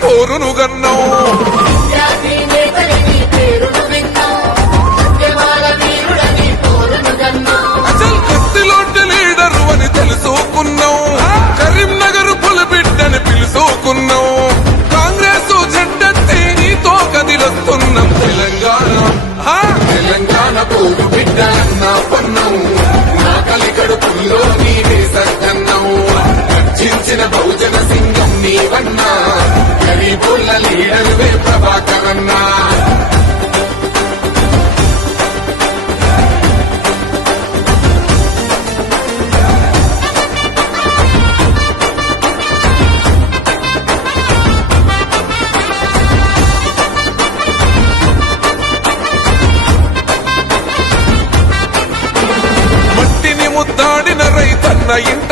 పోరును గన్నావు అసలు కత్తిలోంటి లీడరు అని తెలుసుకున్నావు కరీంనగర్ పులిబిడ్డని పిలుసుకున్నావు కాంగ్రెస్ జెండెత్తి నీతో కదిలొస్తున్నాం తెలంగాణ పోరు బిడ్డ అన్నా పన్నావు నా కలికడుపుల్లో నీవే సర్జన్నావు గర్జించిన బహుజన సింగం నీవన్నా గరీబుల్ల లీడరువే ప్రభాకరన్నా ముద్దాడిన రైతన్న ఇంట